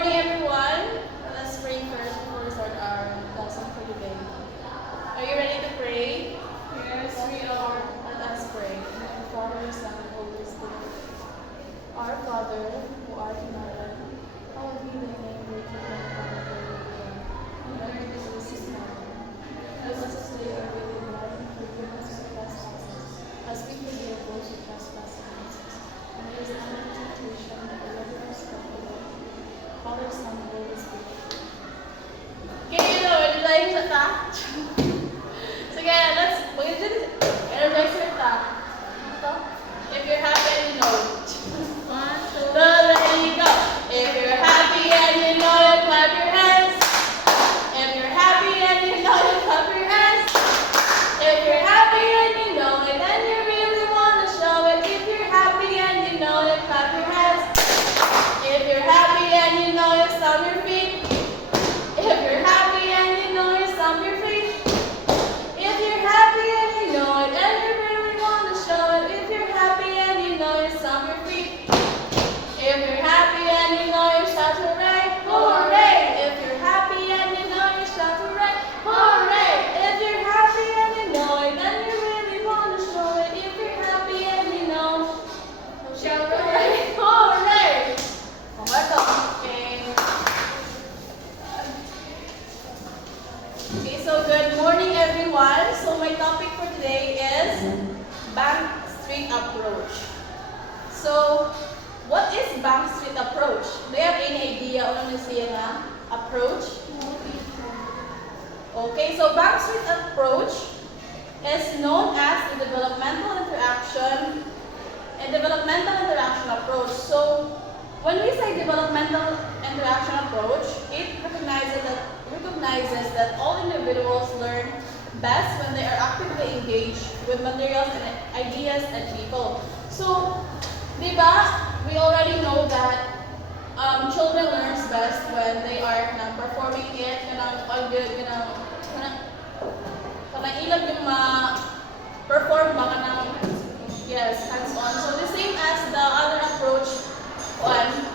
morning, everyone. Let us pray first before we start our lesson for today. Are you ready to pray? Yes, we are. Let us pray. In the name of the Father, Son, and Holy Spirit. Our Father, who art in heaven, hallowed be thy name. Thy kingdom come, thy will be done. On earth as it is in heaven. Give us this day our daily bread, and forgive us our trespasses, as we forgive those who trespass against us. And lead us not into temptation, but deliver us from evil. Father, Son, and Holy Spirit. Okay, energize na ta. Sige, let's energize na ta. Ito. If you're happy and you know it. 1, 2, So, ready, go. If you're happy and you know it, clap your hands. If you're happy and you know it, clap your hands. If you're happy and you know it, and you really want to show it. If you're happy and you know it, clap your hands. If you're happy and you know it, stomp your feet. If you're happy and you know it, stomp your feet. If you're happy and you know it, and you really want to show it. If you're happy and you know it, stomp your feet. If you're happy and you know it, shout hooray, hooray. If you're happy and you know it, shout hooray, hooray. If you're happy and you know it, and you really want to show it. If you're happy and you know, shout hooray, hooray. Okay. Okay, so good morning, everyone. So my topic for today is Bank Street Approach. So, what is Bank Street Approach? Do you have any idea on this approach? Okay, so Bank Street Approach is known as the developmental interaction approach. So, when we say developmental interaction approach, it recognizes that all individuals learn best when they are actively engaged with materials and ideas and people. So, di ba, we already know that children learns best when they are performing it, ilag yung ma-perform ba yes, hands-on. So, the same as the other approach,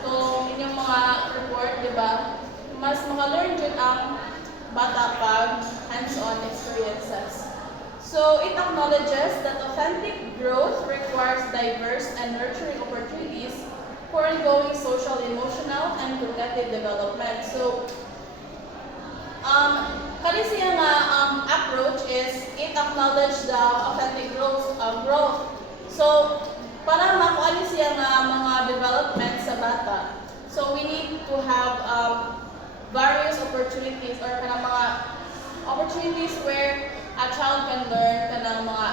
kung inyong mga report, di ba, mas maka-learn dyan ang bata pag hands-on experiences. So, it acknowledges that authentic growth requires diverse and nurturing opportunities for ongoing social, emotional, and cognitive development. So, kani siya nga approach is it acknowledge the authentic growth. So, para makuha niya siya nga mga development sa bata, so we need to have various opportunities or kanang mga opportunities where a child can learn kanang mga,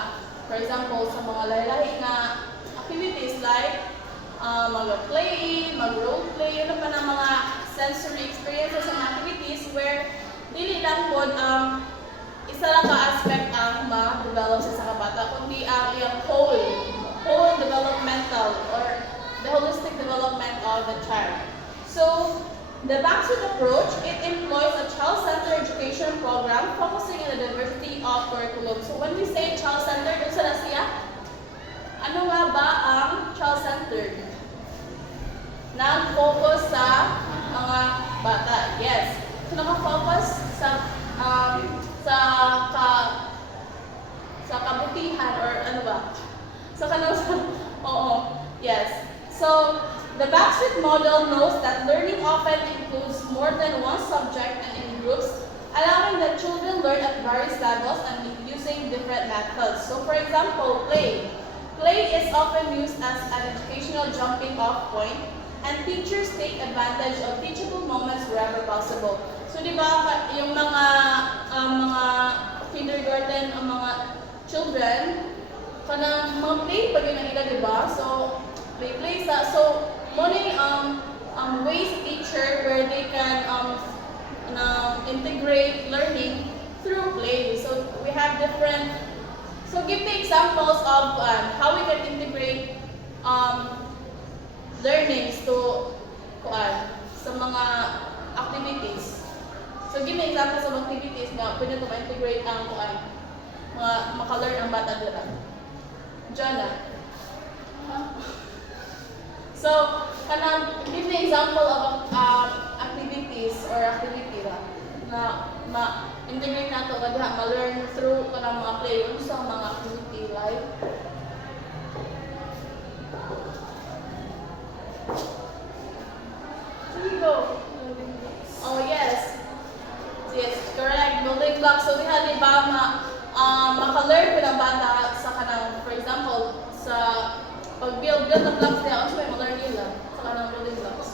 for example, sa mga lahi-lahi nga activities like mag-play, mag-role-play, ano pa ng mga sensory experiences and activities where dili lang po isa lang ka-aspect ang ma-develop sa kabata, kundi ang iyang whole developmental or the holistic development of the child. So, the Bank Street approach, it employs a child-centered education program focusing on the diversity of curriculum. So, when we say child-centered, ano na siya? Ano nga ba ang child-centered? Nag-focus sa mga bata. Yes. So, naka-focus sa kabutihan or ano ba? Yes. So, the Bank Street model knows that learning often includes more than one subject and in groups, allowing the children learn at various levels and using different methods. So, for example, play. Play is often used as an educational jumping off point, and teachers take advantage of teachable moments wherever possible. So, di ba, yung mga kindergarten, ang mga children, kanang mag-play pag yun ang ila, di ba? So, play sa, so, muna ways teacher where they can integrate learning through play. So, we have different, so give the examples of how we can integrate learnings to sa mga activities. So, give me examples of activities na pwede ito ma-integrate ang mga maka-learn ang bata dira. Jonah. So, give me example of activities or activity na ma-integrate nato ka diha, ma-learn through kanang mga play sa mga activity like Here you go. Oh yes. Yes, correct. Building blocks. So diha di ba maka-learn ko ng bata sa kanang, for example, sa pag-build ng blocks diha, ano may ma-learn nila sa kanang building blocks?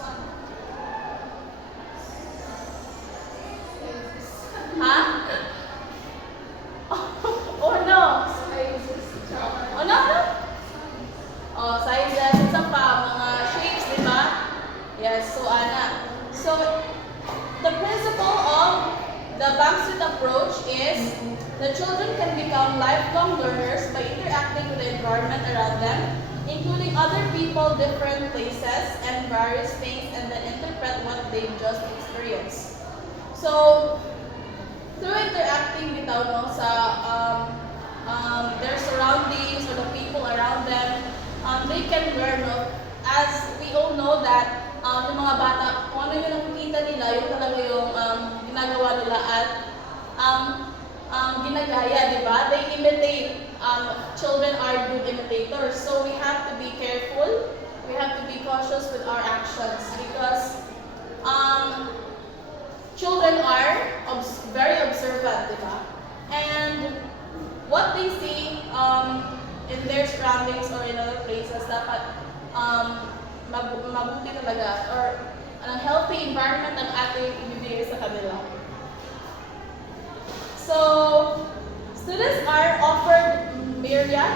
Ha? Oh no. Oh no. Oh, sizes, isa pa, mga shapes, di ba? Yes, so ana. So, the principle of the Bank Street approach is the children can become lifelong learners by interacting with the environment around them, including other people, different places, and various things, and then interpret what they've just experienced. So, through interacting with their surroundings or the people around them, they can learn. As we all know that yung mga bata, kung ano yung nakikita nila, yung talaga yung ginagawa nila at ginagaya, di ba? They imitate. Children are good imitators. So we have to be careful. We have to be cautious with our actions because children are very observant, di ba? And what they see in their surroundings or in other places, dapat mabuti talaga or ang healthy environment ang ating ibibigay sa kanila. So, students are offered myriad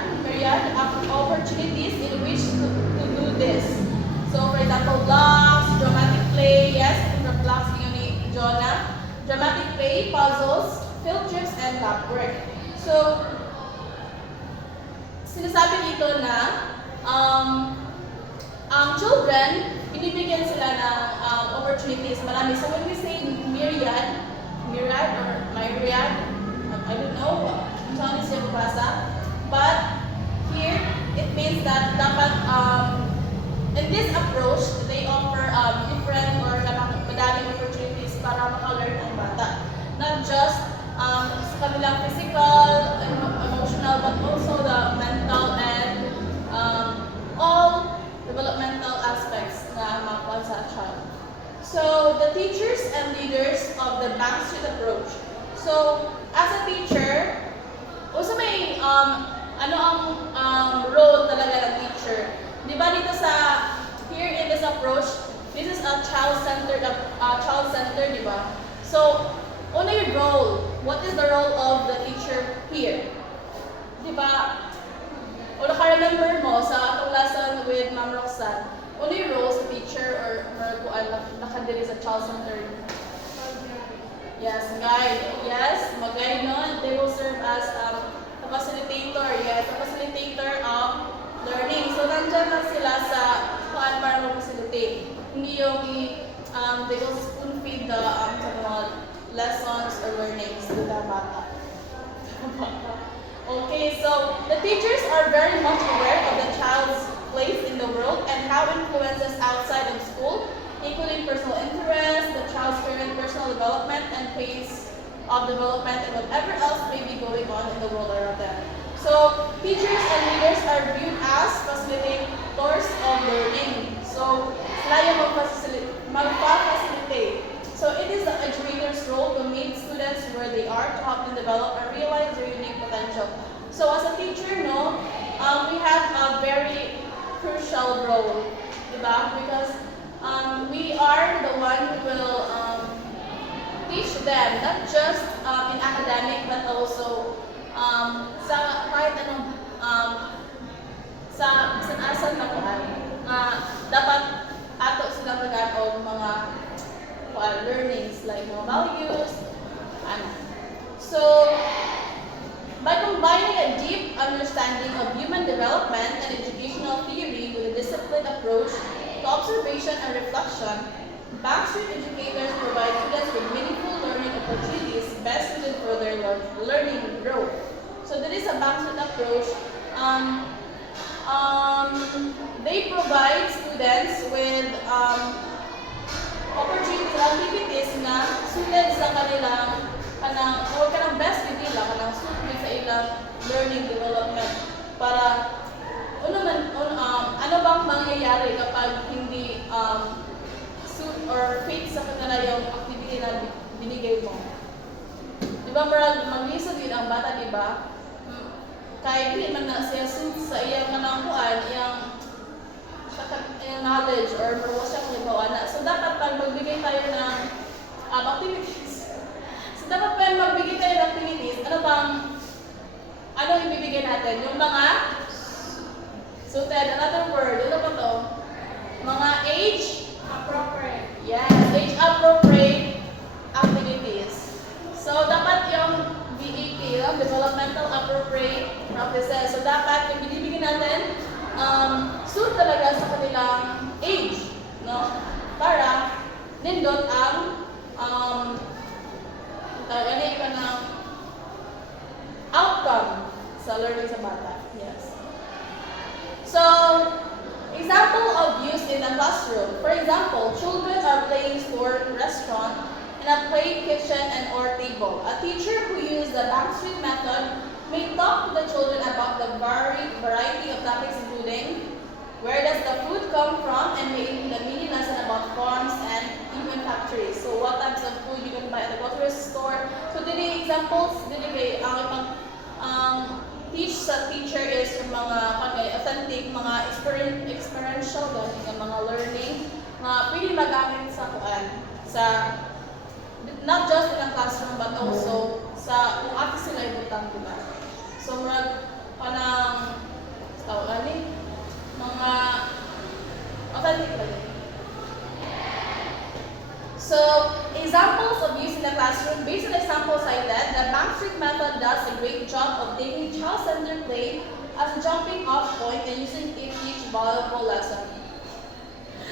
opportunities in which to do this. So, for example, blocks, dramatic play, yes, the blocks ni Jonah, dramatic play, puzzles, field trips, and lab work. So, sinasabi dito na children, binibigyan sila ng opportunities, marami. So when we say myriad or myriad, I don't know, saan siya babasa, but here, it means that dapat, in this approach, they offer different or madaming opportunities para maka-learn ang bata. Not just sa kanilang physical, emotional, but also the mental and all developmental aspects na makuha sa child. So, the teachers and leaders of the Bank Street approach. So, as a teacher, also may ano ang role talaga ng teacher. Di ba dito here in this approach, this is a child-centered, di ba? So, una yung role. What is the role of the teacher here? Di ba? O naka-remember mo sa atong lesson with Ma'am Roxanne, ano yung role sa teacher or nakadiri sa child-centered? Yes, guide. Yes, mag-guide nun. They will serve as a facilitator. Yes, a facilitator of learning. So, nandyan na sila sa kuan para mag-facilitate. Hindi yung they will spoon-feed the mga lessons or learnings to the bata. Okay, so the teachers are very much aware of the child's place in the world and how influences outside of school, including personal interest, the child's current personal development and pace of development, and whatever else may be going on in the world around them. So, teachers and leaders are viewed as facilitators of learning. So, sila yung magpa-facilitate. So, it is the educator's role to meet students where they are to help them develop and realize their unique potential. So, as a teacher, we have a very crucial role, diba? Because we are the one who will teach them, not just in academic, but also sa kahit anong sa asan na kuhan. Dapat ato silang mag-aog mga learnings like mga values, So, by combining a deep understanding of human development and educational theory with a disciplined approach to observation and reflection, Bank Street educators provide students with meaningful learning opportunities best suited for their learning and growth. So, that is a Bank Street approach. They provide students with opportunities and activities suited sa kanilang kanang or kanang best with nila kanang suited sa ilang learning development para ano bang mangyayari kapag hindi suit or fit sa kanila yung activity na binigay mo. Di ba maglisod din ang bata, di ba? Kaya hindi man na siya suit sa iyang kanangkuan, iyang knowledge or marunong siya kung na. So dapat pag magbigay tayo ng activities. So dapat pag magbigay tayo ng activities, ano ibibigay natin? Yung mga suited, another word, ano pa to? Mga age Appropriate. yes, age appropriate activities. So dapat yung DAP, yung developmental appropriate practices. So dapat yung binibigyan natin suit talaga sa kanilang age, no? Para nindot ang outcome sa learning sa bata. Yes. So, example of use in the classroom. For example, children are playing store, restaurant, in a play kitchen and or table. A teacher who uses the Backstreet method may talk to the children about the variety of topics including where does the food come from and maybe the mini lesson about farms and even factories. So what types of food you can buy at the grocery store. So the examples kay ang teach sa teacher is yung mga authentic, mga experiential gamit ng mga learning na pwede magamit sa not just in a classroom but also sa kung ato sila ibutang, diba? So panang mga authentic learning. So, examples of use in the classroom. Based on examples cited, the Backstreet method does a great job of taking child-centered play as a jumping off point and using it to teach valuable lesson.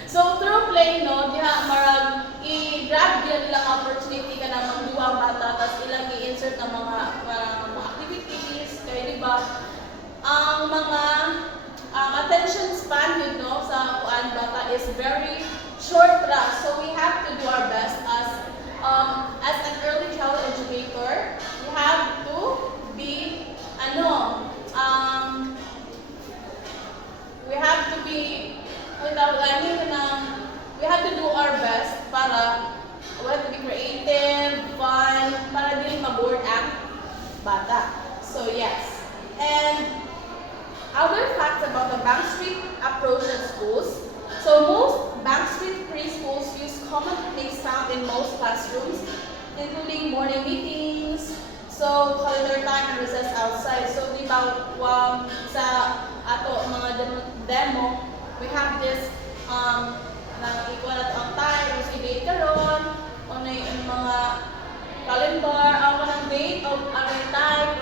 So, through play, no, i-grab din nilang opportunity ka na magduwa ang bata, tapos ilang i-insert ng mga activities, kaya di ba, ang mga attention span yun, no, sa kuan bata is very short ra. So we have to do our best as an early child educator. We have to be we have to do our best para we have to be creative, fun, para dili ma-bored ang bata. So yes. And other facts about the Backstreet approach in schools. So most Backstreet preschools use common place found in most classrooms, including morning meetings, so calendar time and recess outside. So di ba sa ato mga demo, we have this equal at ang time, si date karon, yung mga calendar, ang date of time,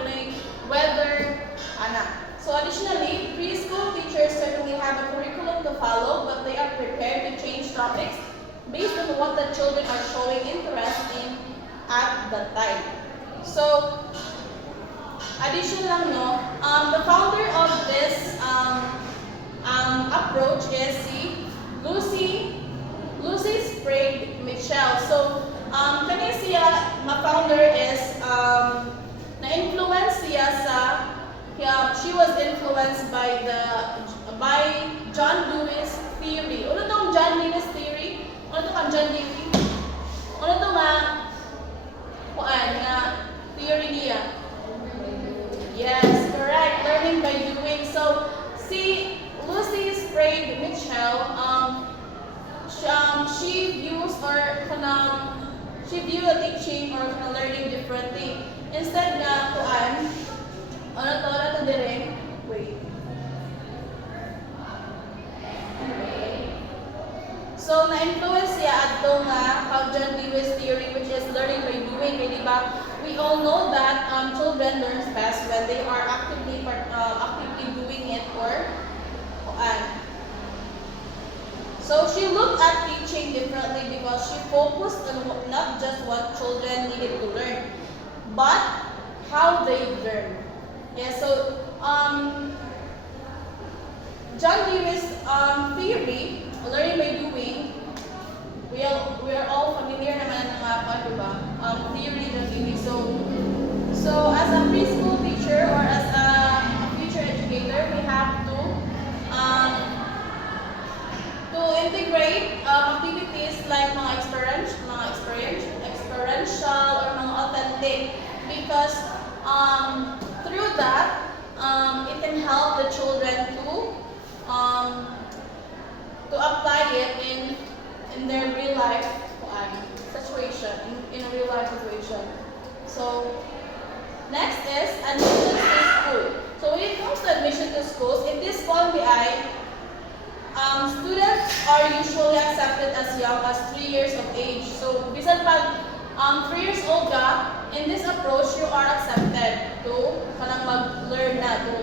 weather, anak. So additionally, preschool teachers certainly have a curriculum to follow, but they are prepared to change topics based on what the children are showing interest in at the time. So, addition lang, no, the founder of this approach is si Lucy Sprague Mitchell. So, kani siya, ma-founder is na-influence siya she was influenced by John Lewis theory. Ano tong John Lewis theory? Ano tong John Dewey? Ano tong theory niya? Yes, correct. Learning by doing. So, si Lucy Sprague Mitchell, she views the teaching or learning differently. Instead nga ano to dire? Wait. So, na-influence siya adto nga John Dewey's theory, which is learning by doing. Di ba? We all know that children learn best when they are actively doing it or So, she looked at teaching differently because she focused on not just what children needed to learn, but how they learn. Yeah, so John Dewey's theory, learning by doing, we are all familiar naman ng mga diba? So as a preschool teacher or as a future educator, we have to integrate activities like experiential or mga authentic, because through that it can help the children to apply it in their real life situation, in a real life situation. So next is admission to school. So when it comes to admission to schools, in this PONBI, students are usually accepted as young as 3 years of age. So bisan pag 3 years old ka, in this approach you are accepted to kanang mag-learn na to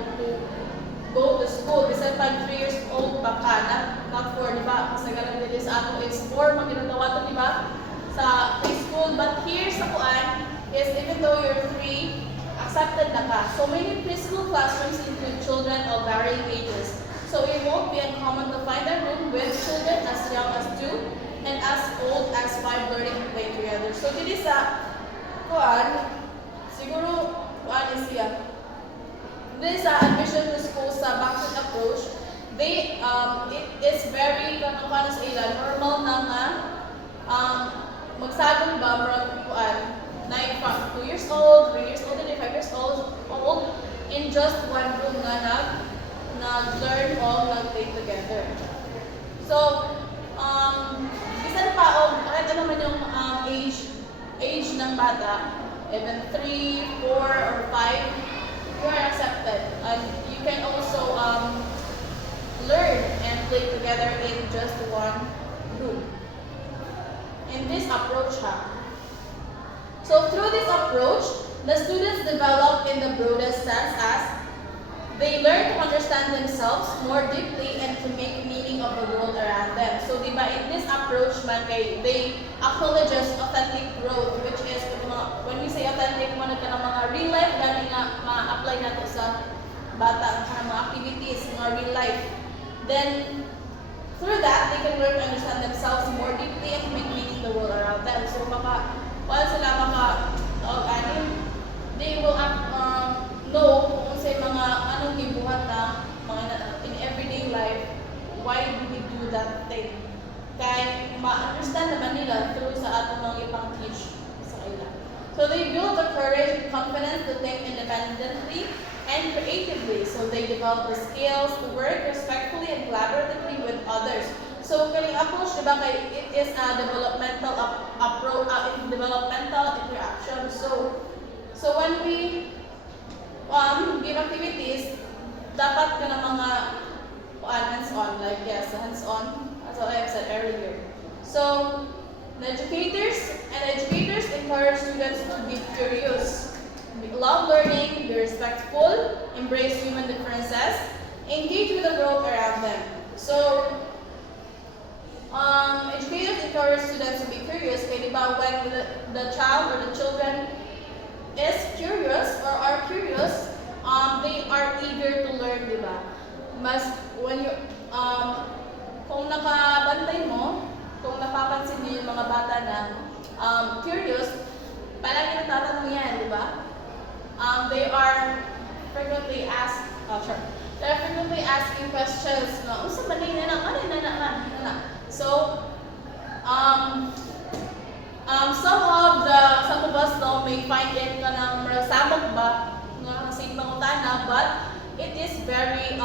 go to school. Bisan pag 3 years old pa ka, not 4, di ba? Kasi ganun din sa ato is 4, maginagawa to, di ba? Sa preschool. But here sa kuan is even though you're 3, accepted na ka. So many preschool classrooms include children of varying ages. So it won't be uncommon to find a room with children as young as 2 and as old as 5 learning to play together. So dito sa kuan, siguro kuan is siya. This admission to school sa backward approach, it is very kanang sa ila normal na nga magsagol ba murag kuan na 2 years old, 3 years old, and 5 years old in just one room nga nag-learn all nag-play together. So bisan pa kahit ano man yung age ng bata, even 3, 4, or 5, you are accepted, and you can also learn and play together in just one room. In this approach, so through this approach, the students develop in the broadest sense as they learn to understand themselves more deeply and to make meaning of the world around them. So, diba, in this approach, they acknowledge authentic growth, which is, when we say authentic, ka ng mga real life, gani nga ma-apply nato sa bata, mga activities, mga real life. Then, through that, they can learn to understand themselves more deeply and to make meaning of the world around them. So, they will know kung sa mga anong gibuhat na mga in everyday life, why do we do that thing? Kaya ma-understand naman nila through sa atong mga ipang-teach sa kanila. So they build the courage and confidence to think independently and creatively. So they develop the skills to work respectfully and collaboratively with others. So kaning approach, diba, it is a developmental approach, developmental interaction. So when we give activities, dapat ka ng mga hands-on, like yes, hands-on, as what I have said earlier. So, the educators encourage students to be curious, love learning, be respectful, embrace human differences, engage with the world around them. So, educators encourage students to be curious, kaya diba when the child or the children is curious or are curious, they are eager to learn, diba? Mas when you kung nakabantay mo, kung napapansin niyo yung mga bata na curious, palagi natatanong yan, diba? They are frequently asking questions na unsa man ni na. So some of us may find it kanang samot ba nga kasing pangutana, but it is very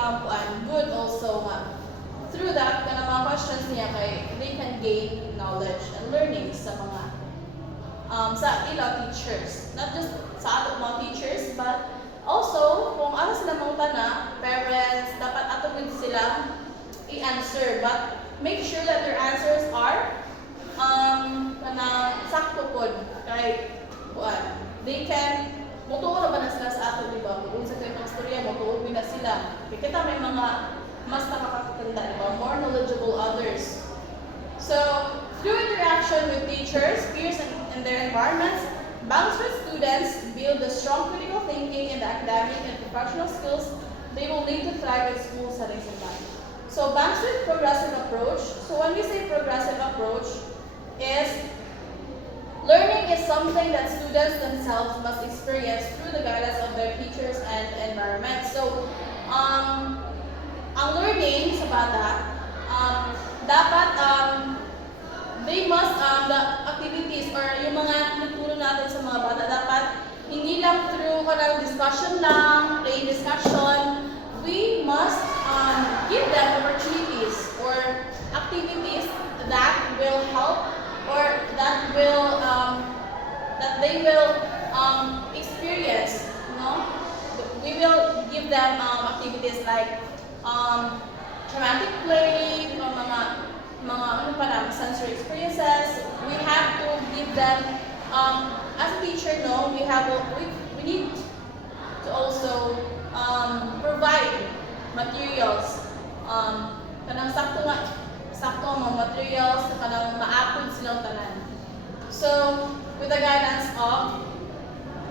good also through that kanang mga questions niya kay they can gain knowledge and learning sa mga sa ilang teachers, not just sa ato mga teachers, but also kung ano sila mangutana, parents dapat ato gud sila i-answer, but make sure that their answers are kanang sakto pod kay they can motuo na ba na sila sa ato, di ba? Kung sa kayong istorya, motuo na sila. Kaya kita may mga mas nakakatanda, di ba? More knowledgeable others. So, through interaction with teachers, peers, and their environments, Bangsud students build the strong critical thinking and the academic and professional skills they will need to thrive in school settings in life. So, Bangsud progressive approach. So, when we say progressive approach, is learning is something something that students themselves must experience through the guidance of their teachers and environment. So, ang learning sa bata, dapat they must, the activities or yung mga tinuturo natin sa mga bata, dapat hindi lang through karang discussion lang, plain discussion. We must give them opportunities or activities that will help or that will that they will experience. No, we will give them activities like traumatic play, o mga ano pa na, sensory experiences. We have to give them as a teacher, no, we need to also provide materials. Kanang sakto ang mga materials na kanang maapod silang tanan. So, with the guidance of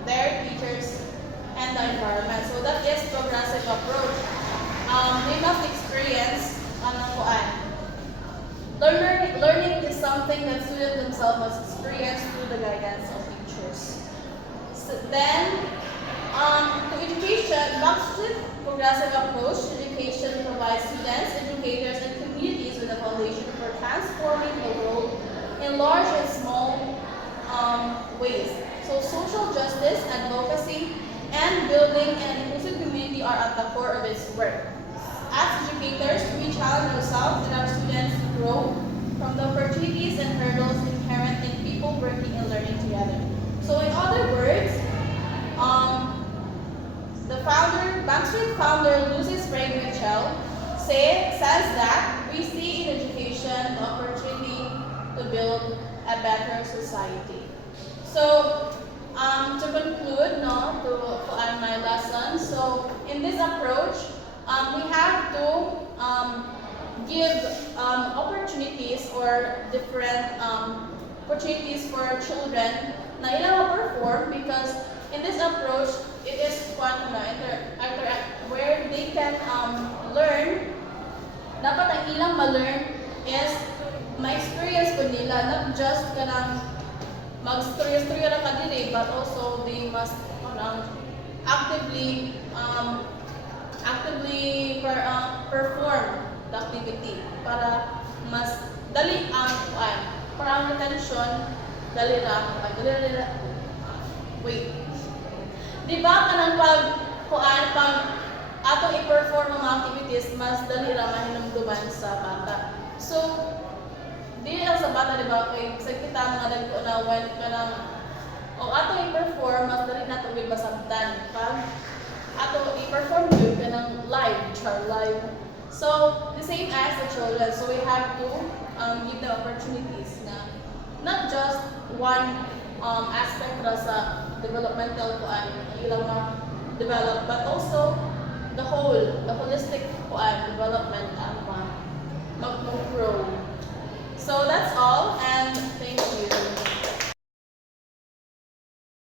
their teachers and the environment. So that is progressive approach. They must experience learning is something that students themselves must experience through the guidance of teachers. So then, to education, Backstreet progressive approach to education provides students, educators, and communities with a foundation for transforming the world in large and small ways. So social justice, advocacy, and building an inclusive community are at the core of its work. As educators, we challenge ourselves and our students to grow from the opportunities and hurdles inherent in people working and learning together. So in other words, the Backstreet founder Lucy Sprague Mitchell says that we see in education the opportunity to build a better society. So to conclude, to end my lesson, so in this approach, we have to give opportunities or different opportunities for children na ilang perform, because in this approach, it is where they can learn. Dapat ang ilang ma-learn is ma-experience ko nila, not just kanang mag-storya-storya lang kadiri, but also they must actively perform the activity para mas dali ang para ang retention dali wait. Di ba kanang pag atong i-perform ang mga activities, mas dali ra mahinumduman sa bata. So, dili lang sa bata, di ba, kay sa kita mga dagko na when kanang o atong i-perform, mas dali nato gyud basabtan pag atong i-perform gyud kanang live. So, the same as the children. So, we have to give them opportunities na not just one aspect ra sa developmental ilang develop, but also the holistic development